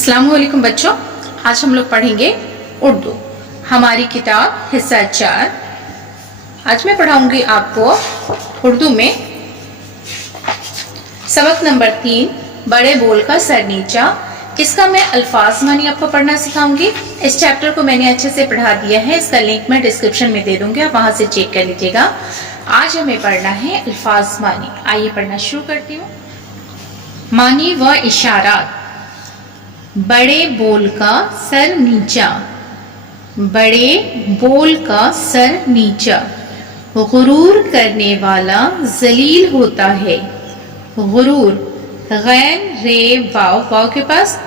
अस्सलाम वालेकुम बच्चों, आज हम लोग पढ़ेंगे उर्दू। हमारी किताब हिस्सा 4। आज मैं पढ़ाऊंगी आपको उर्दू में सबक नंबर 3, बड़े बोल का सर नीचा। इसका मैं अल्फाज मानी आपको पढ़ना सिखाऊंगी। इस चैप्टर को मैंने अच्छे से पढ़ा दिया है, इसका लिंक मैं डिस्क्रिप्शन में दे दूंगी, आप वहां से चेक कर लीजिएगा। आज हमें पढ़ना है अल्फाज मानी। आइए पढ़ना शुरू करती हूँ। मानी व इशारात। बड़े बोल का सर नीचा, बड़े बोल का सर नीचा। गुरूर करने वाला जलील होता है। गुरूर, गैन रे वाव, वाव के पास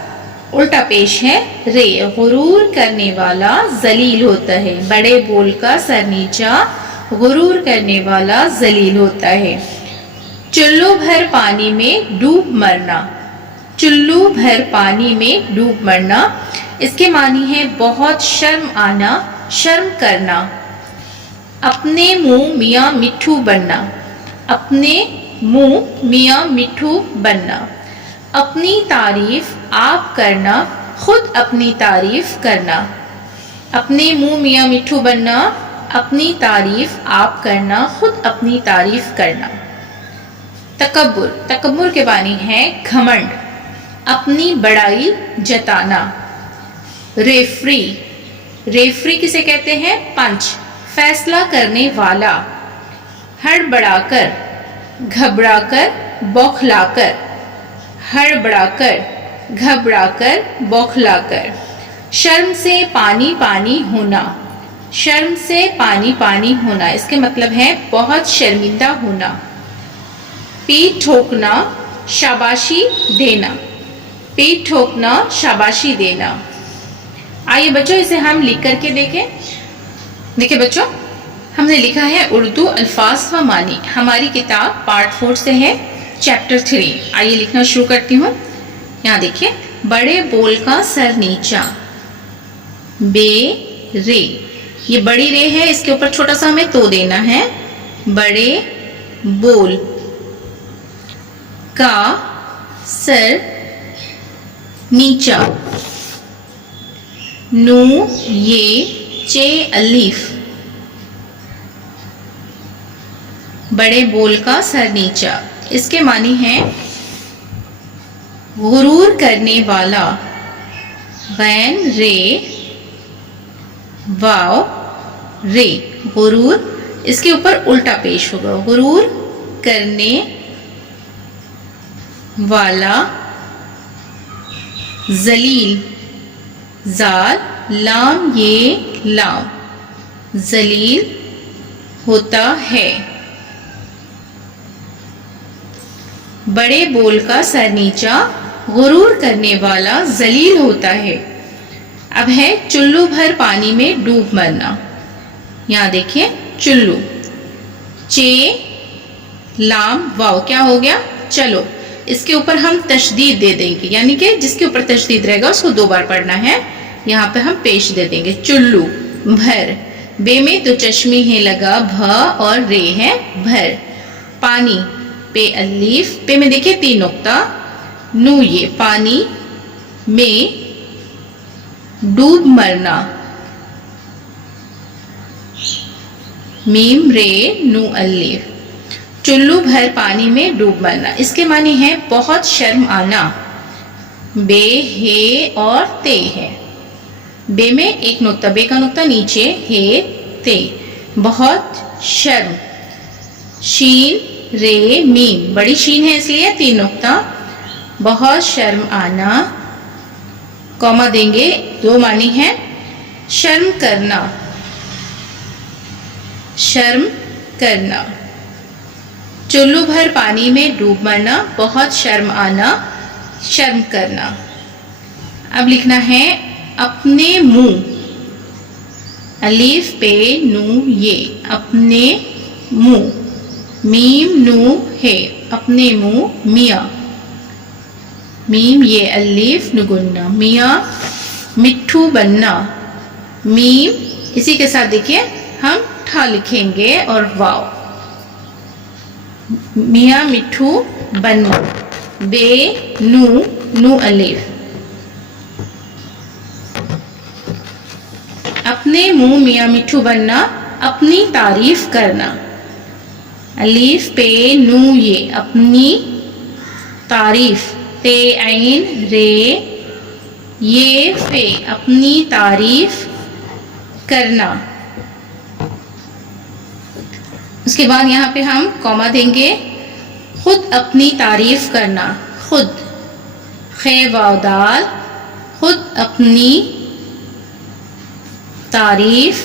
उल्टा पेश है रे। गुरूर करने वाला जलील होता है। बड़े बोल का सर नीचा, गुरूर करने वाला जलील होता है। चुल्लू भर पानी में डूब मरना। चुल्लू भर पानी में डूब मरना, इसके मानी है बहुत शर्म आना, शर्म करना। अपने मुंह मियाँ मिट्ठू बनना। अपने मुंह मियाँ मिट्ठू बनना। अपनी तारीफ आप करना, खुद अपनी तारीफ करना। अपने मुंह मियाँ मिट्ठू बनना, अपनी तारीफ आप करना, खुद अपनी तारीफ करना। तकब्बुर, तकब्बुर के बानी है घमंड, अपनी बड़ाई जताना। रेफरी, रेफरी किसे कहते हैं? पंच, फैसला करने वाला। हड़बड़ाकर, घबराकर, बौखलाकर। हड़बड़ाकर, घबराकर, बौखलाकर। शर्म से पानी पानी होना। शर्म से पानी पानी होना, इसके मतलब है बहुत शर्मिंदा होना। पीठ ठोकना, शाबाशी देना। पीठ ठोकना, शाबाशी देना। आइए बच्चों इसे हम लिख करके देखें। देखिए बच्चों, हमने लिखा है उर्दू अल्फाज व मानी। हमारी किताब पार्ट 4 से है, चैप्टर 3। आइए लिखना शुरू करती हूँ। यहाँ देखिए, बड़े बोल का सर नीचा। बे रे, ये बड़ी रे है, इसके ऊपर छोटा सा हमें तो देना है। बड़े बोल का सर नीचा। नू ये चे अलीफ। बड़े बोल का सर नीचा, इसके मानी है गुरूर करने वाला। गैन रे वाव रे, गुरूर, इसके ऊपर उल्टा पेश होगा। गुरूर करने वाला जलील, जाल लाम ये लाम, जलील होता है। बड़े बोल का सर नीचा, गुरूर करने वाला जलील होता है। अब है चुल्लू भर पानी में डूब मरना। यहाँ देखिए, चुल्लू, चे लाम वाव, क्या हो गया? चलो, इसके ऊपर हम तशदीद दे देंगे, यानी कि जिसके ऊपर तशदीद रहेगा उसको 2 बार पढ़ना है। यहाँ पे हम पेश दे देंगे। चुल्लू भर, बे में तो चश्मे है लगा, भ और रे है भर। पानी, पे अलीफ, पे में देखिए 3 नुक्ता, नू ये, पानी में डूब मरना। मीम रे नू अलीफ। चुल्लू भर पानी में डूब मरना, इसके मानी है बहुत शर्म आना। बे हे और ते है। बे में 1 नुक्ता, बे का नुक्ता नीचे, हे ते, बहुत शर्म। शीन रे मीम, बड़ी शीन है इसलिए 3 नुक्ता, बहुत शर्म आना। कॉमा देंगे, 2 मानी है शर्म करना। शर्म करना। चुल्लू भर पानी में डूब मरना, बहुत शर्म आना, शर्म करना। अब लिखना है अपने मुंह, अलीफ पे नू ये, अपने मुंह, मीम नू है, अपने मुंह मियाँ, मीम ये अलीफ नुगुन्ना, मियाँ मिट्ठू बनना। मीम इसी के साथ देखिए हम ठा लिखेंगे और वाव, मियाँ मिट्ठू बनना। बे नू, नू अलीफ। अपने मुंह मियाँ मिट्ठू बनना, अपनी तारीफ करना। अलीफ पे नू ये, अपनी तारीफ, ते ऐन रे ये फे, अपनी तारीफ करना। उसके बाद यहाँ पे हम कॉमा देंगे, खुद अपनी तारीफ करना, खुद, खे वाव दाल, खुद अपनी तारीफ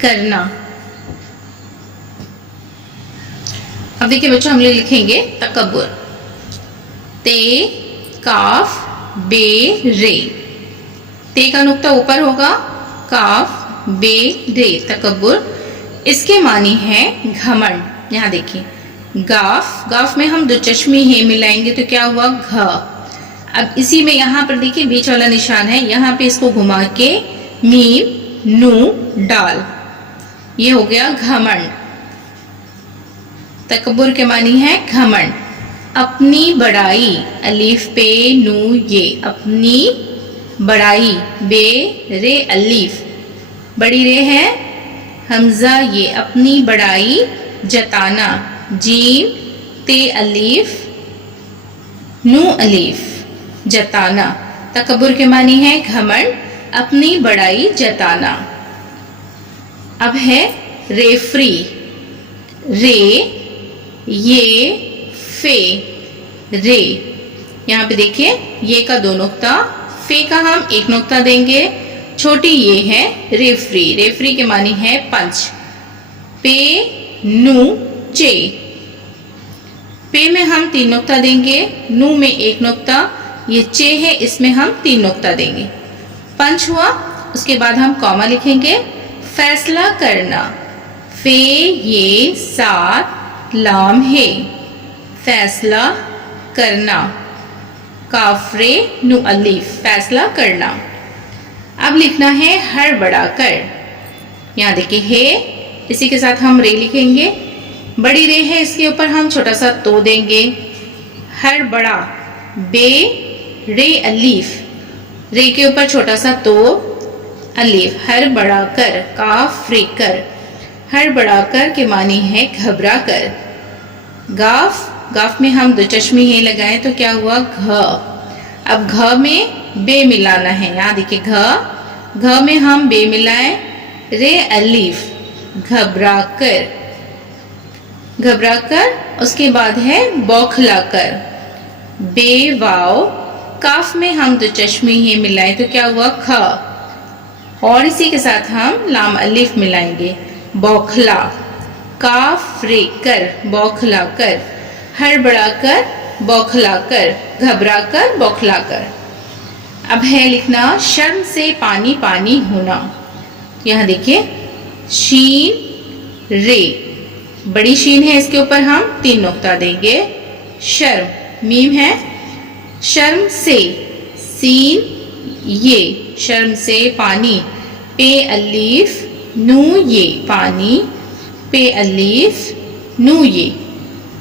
करना। अब देखिए बच्चों, हम लोग लिखेंगे तकब्बुर, ते काफ बे रे, ते का नुक्ता ऊपर होगा, काफ बे रे, तकब्बुर। इसके मानी है घमंड। यहाँ देखिए गाफ, गाफ में हम दो चश्मी हे मिलाएंगे तो क्या हुआ, घ। अब इसी में यहाँ पर देखिए बीच वाला निशान है, यहाँ पे इसको घुमा के मीम नू डाल, ये हो गया घमंड। तकब्बुर के मानी है घमंड। अपनी बड़ाई, अलीफ पे नू ये, अपनी बड़ाई, बे रे अलीफ, बड़ी रे है हमजा ये, अपनी बड़ाई जताना, जीम ते अलीफ नू अलीफ, जताना। तकब्बुर के मानी है घमंड, अपनी बड़ाई जताना। अब है रेफरी, रे ये फे, रे, यहाँ पे देखिए ये का दो नुक्ता, फे का हम एक नुक्ता देंगे, छोटी ये है रेफरी, रेफरी के मानी है पंच। पे नू चे, पे में हम तीन नुक्ता देंगे, नू में एक नुक्ता, ये चे है इसमें हम तीन नुक्ता देंगे, पंच हुआ। उसके बाद हम कॉमा लिखेंगे, फैसला करना, फे ये सात लाम है, फैसला करना, काफरे नु अलीफ, फैसला करना। अब लिखना है हड़बड़ा कर, यहाँ देखिए है, इसी के साथ हम रे लिखेंगे, बड़ी रे है इसके ऊपर हम छोटा सा तो देंगे, हड़बड़ा, बे रे अलीफ, रे के ऊपर छोटा सा तो अलीफ, हड़बड़ा कर, काफ रे कर, हड़बड़ा कर के मानी है घबरा कर। गाफ, गाफ में हम दो चश्मी है लगाएं तो क्या हुआ, घ। अब घ में बे मिलाना है, यहाँ देखिए घ, घ में हम बे मिलाएं, रे अलीफ, घबरा कर, घबरा कर। उसके बाद है बौखला कर, बे वाव, काफ में हम दो चश्मे ही मिलाएं तो क्या हुआ, ख, और इसी के साथ हम लाम अलीफ मिलाएंगे, बौखला, काफ रे कर, बौखला कर, हड़बड़ा कर, बौखला कर, घबरा कर, बौखला कर। अब है लिखना शर्म से पानी पानी होना, यहाँ देखिए शीन रे, बड़ी शीन है इसके ऊपर हम तीन नुक्ता देंगे, शर्म, मीम है, शर्म से, सीन ये, शर्म से पानी, पे अलीफ नू ये, पानी, पे अलीफ नू ये,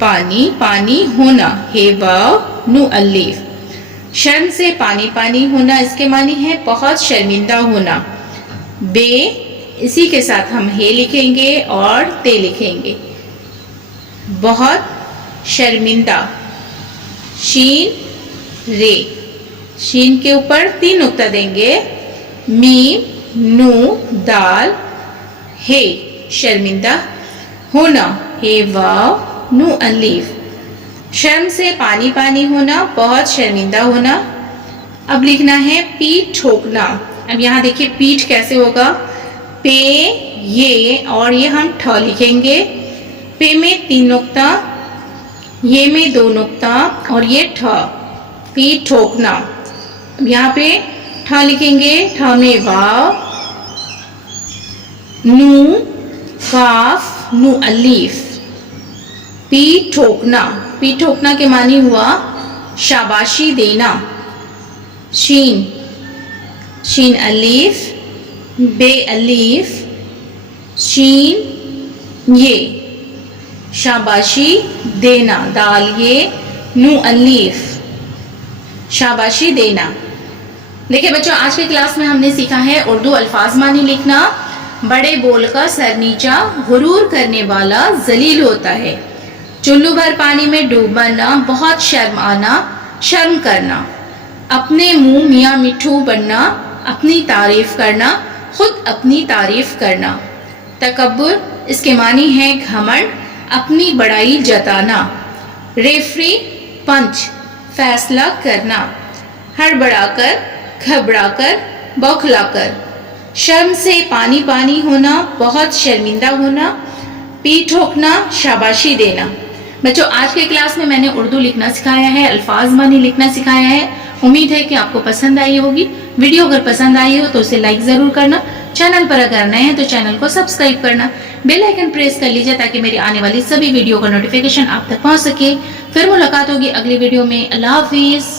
पानी, पानी होना, हे वाव नू अलीफ, शर्म से पानी पानी होना, इसके मानी है बहुत शर्मिंदा होना। बे, इसी के साथ हम हे लिखेंगे और ते लिखेंगे, बहुत शर्मिंदा, शीन रे, शीन के ऊपर तीन नुक्ता देंगे, मीम नू दाल, हे शर्मिंदा होना, हे वाव नू अलीफ, शर्म से पानी पानी होना, बहुत शर्मिंदा होना। अब लिखना है पीठ ठोकना। अब यहाँ देखिए पीठ कैसे होगा, पे ये और ये हम ठ लिखेंगे, पे में तीन नुक्ता, ये में दो नुक्ता और ये ठ, पीठ ठोकना। अब यहाँ पे ठ लिखेंगे, ठ में वाव, नू काफ नू अलीफ, पीठ ठोकना, पीठ ठोकना के मानी हुआ शाबाशी देना, शीन, शीन अलीफ, बे अलीफ, शीन ये, शाबाशी देना, दाल ये, नू अलीफ, शाबाशी देना। देखिए बच्चों, आज की क्लास में हमने सीखा है उर्दू अल्फाज मानी लिखना। बड़े बोल का सर नीचा, गुरूर करने वाला जलील होता है। चुल्लू भर पानी में डूब मरना, बहुत शर्म आना, शर्म करना। अपने मुंह मियाँ मिठू बनना, अपनी तारीफ करना, खुद अपनी तारीफ करना। तकब्बुर, इसके मानी है घमंड, अपनी बड़ाई जताना। रेफरी, पंच, फैसला करना। हड़बड़ाकर, घबराकर, बौखलाकर। शर्म से पानी पानी होना, बहुत शर्मिंदा होना। पीठ ठोकना, शाबाशी देना। बच्चों, आज के क्लास में मैंने उर्दू लिखना सिखाया है, अल्फाज मानी लिखना सिखाया है। उम्मीद है कि आपको पसंद आई होगी। वीडियो अगर पसंद आई हो तो उसे लाइक जरूर करना। चैनल पर अगर नए हैं तो चैनल को सब्सक्राइब करना, बेल आइकन प्रेस कर लीजिए ताकि मेरी आने वाली सभी वीडियो का नोटिफिकेशन आप तक पहुंच सके। फिर मुलाकात होगी अगली वीडियो में। अल्लाह हाफिज।